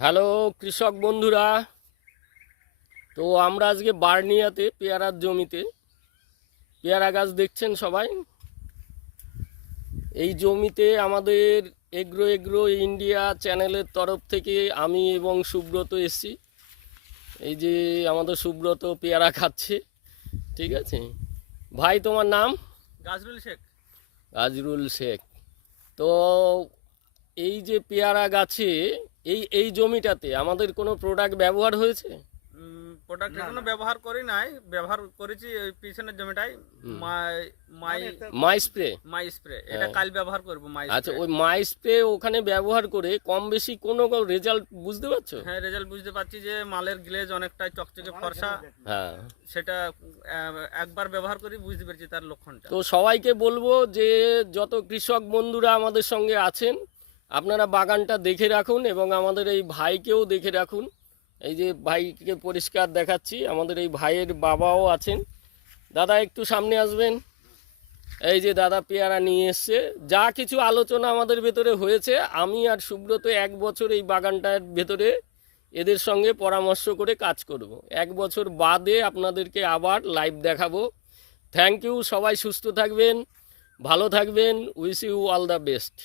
Hello কৃষক বন্ধুরা, তো আমরা আজকে বার্নিয়াতে পেয়ারার জমিতে পেয়ারা গাছ দেখছেন সবাই। এই জমিতে আমাদের এগ্রো এগ্রো ইন্ডিয়া চ্যানেলের তরফ থেকে আমি এবং সুব্রত এসেছি। এই যে আমাদের সুব্রত পেয়ারা খাচ্ছে, ঠিক আছে ভাই? তোমার নাম? গাজরুল শেখ। গাজরুল শেখ। তো এই যে পেয়ারা গাছে এই এই জমিটাতে আমাদের কোনো প্রোডাক্ট ব্যবহার হয়েছে? প্রোডাক্ট এখনো ব্যবহার করি নাই, ব্যবহার করেছি ওই পিছনের জমিটাই। মাই মাই মাই স্প্রে। মাই স্প্রে এটা কাল ব্যবহার করব। মাই আচ্ছা, ওই মাই স্প্রে ওখানে ব্যবহার করে কম বেশি কোনো রেজাল্ট বুঝতে পারছো? হ্যাঁ, রেজাল্ট বুঝতে পারছি যে মালের গ্লেজ অনেকটাই চকচকে ফর্সা। হ্যাঁ, সেটা একবার ব্যবহার করি, বুঝতে পেরেছি তার লক্ষণটা। তো সবাইকে বলবো যে যত কৃষক বন্ধুরা আমাদের সঙ্গে আছেন, আপনারা বাগানটা দেখে রাখুন এবং আমাদের এই ভাইকেও দেখে রাখুন। এই যে ভাইকে পরিষ্কার দেখাচ্ছি, আমাদের এই ভাইয়ের বাবাও আছেন। দাদা একটু সামনে আসবেন। এই যে দাদা পেয়ারা নিয়ে এসছে। যা কিছু আলোচনা আমাদের ভেতরে হয়েছে, আমি আর সুব্রত 1 বছর এই বাগানটার ভেতরে এদের সঙ্গে পরামর্শ করে কাজ করব। 1 বছর বাদে আপনাদেরকে আবার লাইভ দেখাবো। থ্যাংক ইউ, সবাই সুস্থ থাকবেন, ভালো থাকবেন, wish you all the best.